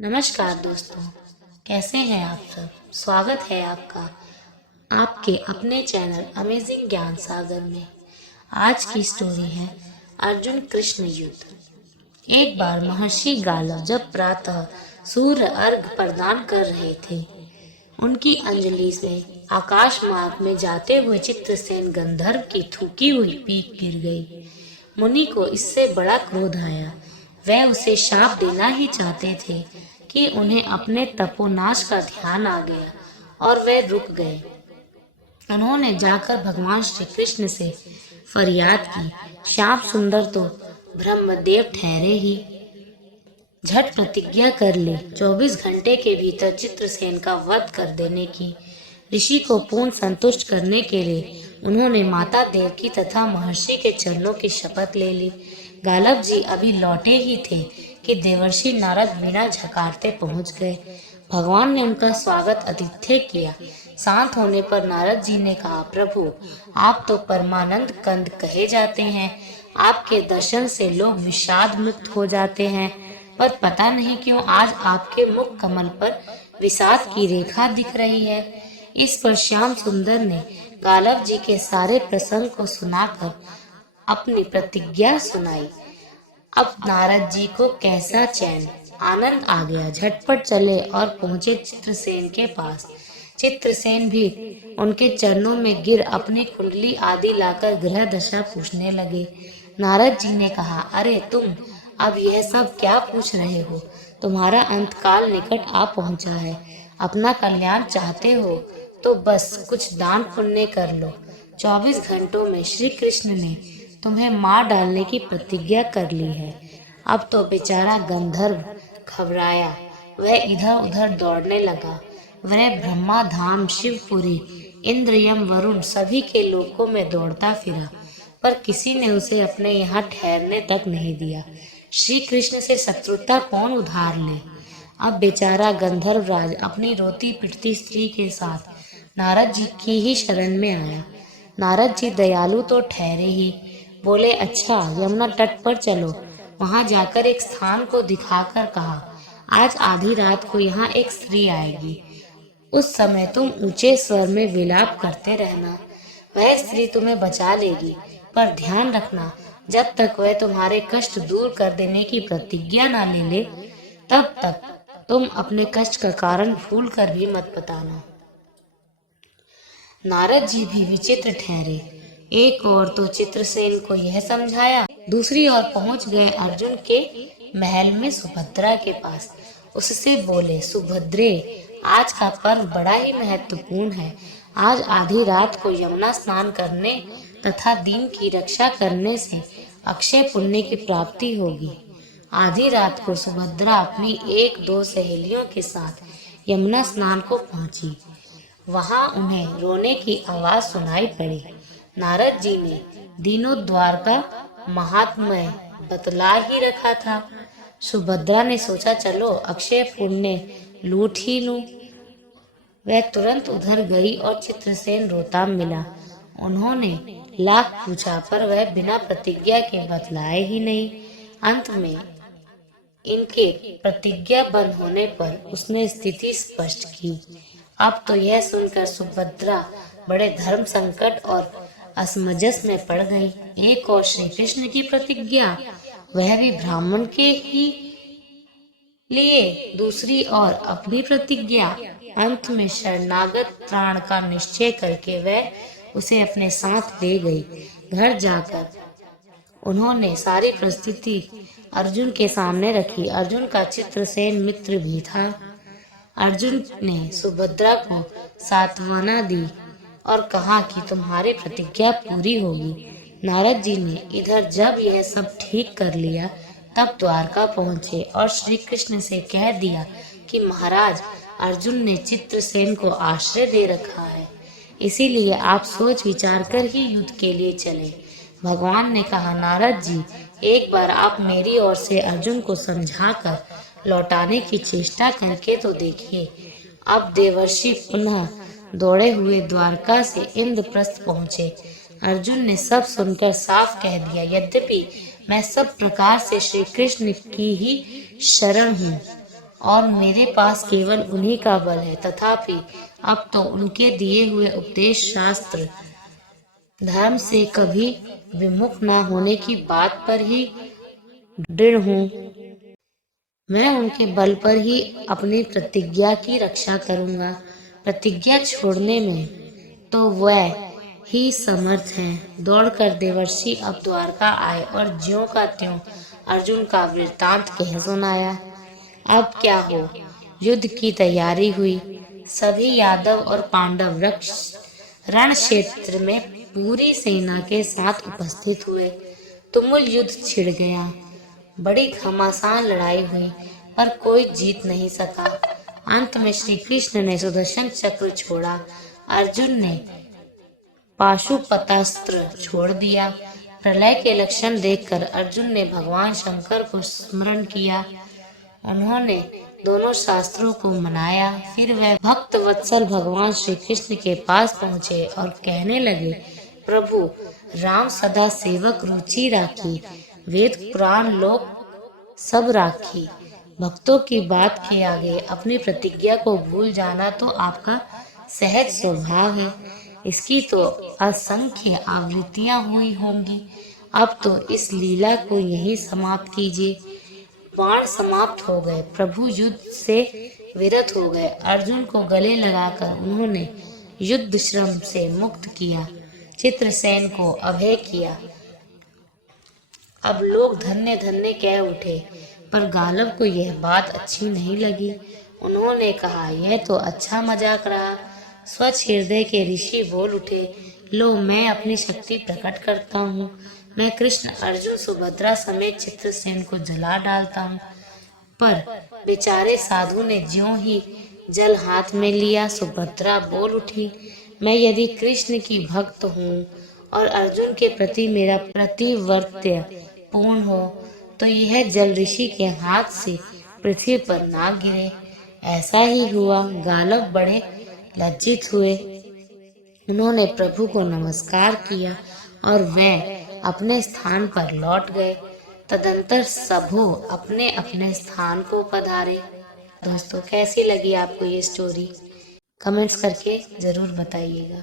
नमस्कार दोस्तों, कैसे हैं आप सब। स्वागत है आपका आपके अपने चैनल अमेजिंग ज्ञान सागर में। आज की स्टोरी है अर्जुन कृष्ण युद्ध। एक बार महर्षि गालव जब प्रातः सूर्य अर्घ प्रदान कर रहे थे, उनकी अंजलि से आकाश मार्ग में जाते हुए चित्रसेन गंधर्व की थूकी हुई पीक गिर गई। मुनि को इससे बड़ा क्रोध आया। वह उसे शाप देना ही चाहते थे कि उन्हें अपने तपोनाश का ध्यान आ गया और वे रुक गए। उन्होंने जाकर भगवान श्री कृष्ण से फरियाद की, श्याम सुंदर तो ब्रह्मदेव ठहरे ही, झट प्रतिज्ञा कर ले। 24 घंटे के भीतर चित्रसेन का वध कर देने की। ऋषि को पूर्ण संतुष्ट करने के लिए उन्होंने माता देवकी तथा महर्षि के चरणों की शपथ ले ली। गालव जी अभी लौटे ही थे कि देवर्षि नारद बिना झकारते पहुंच गए। भगवान ने उनका स्वागत आतिथ्य किया। शांत होने पर नारद जी ने कहा, प्रभु आप तो परमानंद कंद कहे जाते हैं। आपके दर्शन से लोग विषाद मुक्त हो जाते हैं, पर पता नहीं क्यों आज आपके मुख कमल पर विषाद की रेखा दिख रही है। इस पर श्याम सुंदर ने गालव जी के सारे प्रसंग को सुनाकर अपनी प्रतिज्ञा सुनाई। अब नारद जी को कैसा चैन आनंद आ गया। झटपट चले और पहुंचे चित्रसेन के पास। चित्रसेन भी उनके चरणों में गिर अपनी कुंडली आदि लाकर ग्रह दशा पूछने लगे। नारद जी ने कहा, अरे तुम अब यह सब क्या पूछ रहे हो। तुम्हारा अंतकाल निकट आ पहुंचा है। अपना कल्याण चाहते हो तो बस कुछ दान पुण्य कर लो। 24 घंटों में श्री कृष्ण ने तुम्हें मार डालने की प्रतिज्ञा कर ली है। अब तो बेचारा गंधर्व घबराया। वह इधर उधर दौड़ने लगा। वह ब्रह्मा धाम, शिवपुरी, इंद्र, यम, वरुण सभी के लोकों में दौड़ता फिरा, पर किसी ने उसे अपने यहाँ ठहरने तक नहीं दिया। श्री कृष्ण से शत्रुता कौन उधार ले। अब बेचारा गंधर्व राज अपनी रोती पिटती स्त्री के साथ नारद जी की ही शरण में आया। नारद जी दयालु तो ठहरे ही, बोले, अच्छा यमुना तट पर चलो। वहां जाकर एक स्थान को दिखाकर कहा, आज आधी रात को यहाँ एक स्त्री आएगी। उस समय तुम ऊंचे स्वर में विलाप करते रहना। वह स्त्री तुम्हें बचा लेगी, पर ध्यान रखना जब तक वह तुम्हारे कष्ट दूर कर देने की प्रतिज्ञा ना ले ले, तब तक तुम अपने कष्ट का कारण भूल कर भी मत बताना। नारद जी भी विचित्र ठहरे। एक और तो चित्रसेन को यह समझाया, दूसरी ओर पहुंच गए अर्जुन के महल में सुभद्रा के पास। उससे बोले, सुभद्रे आज का पर्व बड़ा ही महत्वपूर्ण है। आज आधी रात को यमुना स्नान करने तथा दीन की रक्षा करने से अक्षय पुण्य की प्राप्ति होगी। आधी रात को सुभद्रा अपनी 1-2 सहेलियों के साथ यमुना स्नान को पहुंची। वहां उन्हें रोने की आवाज सुनाई पड़ी। नारद जी ने दीनों द्वार का महात्म्य बतला ही रखा था। सुभद्रा ने सोचा, चलो अक्षय पुण्य लूट ही लूं। वह तुरंत उधर गई और चित्रसेन रोता मिला। उन्होंने लाख पूछा, पर वह बिना प्रतिज्ञा के बतलाए ही नहीं। अंत में इनके प्रतिज्ञा बंद होने पर उसने स्थिति स्पष्ट की। अब तो यह सुनकर सुभद्रा बड़े धर्म संकट और असमंजस में पड़ गई। एक और श्री कृष्ण की प्रतिज्ञा, वह भी ब्राह्मण के ही लिए, दूसरी ओर अपनी प्रतिज्ञा। अंत में शरणागत प्राण का निश्चय करके वह उसे अपने साथ ले गई। घर जाकर उन्होंने सारी परिस्थिति अर्जुन के सामने रखी। अर्जुन का चित्रसेन मित्र भी था। अर्जुन ने सुभद्रा को सांत्वना दी और कहा कि तुम्हारी प्रतिज्ञा पूरी होगी। नारद जी ने इधर जब यह सब ठीक कर लिया, तब द्वारका पहुंचे और श्री कृष्ण से कह दिया कि महाराज, अर्जुन ने चित्रसेन को आश्रय दे रखा है, इसीलिए आप सोच विचार कर ही युद्ध के लिए चले। भगवान ने कहा, नारद जी एक बार आप मेरी ओर से अर्जुन को समझाकर लौटाने की चेष्टा करके तो देखिए। अब देवर्षि पुनः दौड़े हुए द्वारका से इंद्रप्रस्थ पहुंचे। अर्जुन ने सब सुनकर साफ कह दिया, यद्यपि मैं सब प्रकार से श्री कृष्ण की ही शरण हूँ, और मेरे पास केवल उन्हीं का बल है। तथापि अब तो उनके दिए हुए उपदेश शास्त्र धर्म से कभी विमुख न होने की बात पर ही दृढ़ हूँ। मैं उनके बल पर ही अपनी प्रतिज्ञा की रक्षा करूंगा। प्रतिज्ञा छोड़ने में तो वह ही समर्थ हैं। दौड़कर देवर्षि अब द्वारका आए और ज्यों का त्यों अर्जुन का वृत्तांत कह सुनाया। अब क्या हो, युद्ध की तैयारी हुई। सभी यादव और पांडव रण क्षेत्र में पूरी सेना के साथ उपस्थित हुए। तुमुल युद्ध छिड़ गया। बड़ी घमासान लड़ाई हुई, पर कोई जीत नहीं सका। अंत में श्री कृष्ण ने सुदर्शन चक्र छोड़ा। अर्जुन ने पाशुपतास्त्र छोड़ दिया। प्रलय के लक्षण देखकर अर्जुन ने भगवान शंकर को स्मरण किया। उन्होंने दोनों शास्त्रों को मनाया। फिर वह भक्त वत्सल भगवान श्री कृष्ण के पास पहुँचे और कहने लगे, प्रभु राम सदा सेवक रुचि राखी, वेद पुराण लोक सब राखी। भक्तों की बात के आगे अपनी प्रतिज्ञा को भूल जाना तो आपका सहज स्वभाव है। इसकी तो असंख्य आवृत्तियां हुई होंगी। अब तो इस लीला को यहीं समाप्त कीजिए। बाण समाप्त हो गए। प्रभु युद्ध से विरत हो गए। अर्जुन को गले लगाकर उन्होंने युद्ध श्रम से मुक्त किया। चित्रसेन को अभय किया। अब लोग धन्य धन्य कह उठे, पर गालव को यह बात अच्छी नहीं लगी। उन्होंने कहा, यह तो अच्छा मजाक रहा। स्वच्छ हृदय के ऋषि बोल उठे, लो मैं अपनी शक्ति प्रकट करता हूँ। मैं कृष्ण अर्जुन सुभद्रा समेत चित्रसेन को जला डालता हूँ। पर बेचारे साधु ने ज्यों ही जल हाथ में लिया, सुभद्रा बोल उठी, मैं यदि कृष्ण की भक्त हूँ और अर्जुन के प्रति मेरा प्रतिवर्त्य पूर्ण हो, तो यह जल ऋषि के हाथ से पृथ्वी पर ना गिरे। ऐसा ही हुआ। गालव बड़े लज्जित हुए। उन्होंने प्रभु को नमस्कार किया और वह अपने स्थान पर लौट गए। तदंतर सबो अपने अपने स्थान को पधारे। दोस्तों, कैसी लगी आपको ये स्टोरी? कमेंट्स करके जरूर बताइएगा।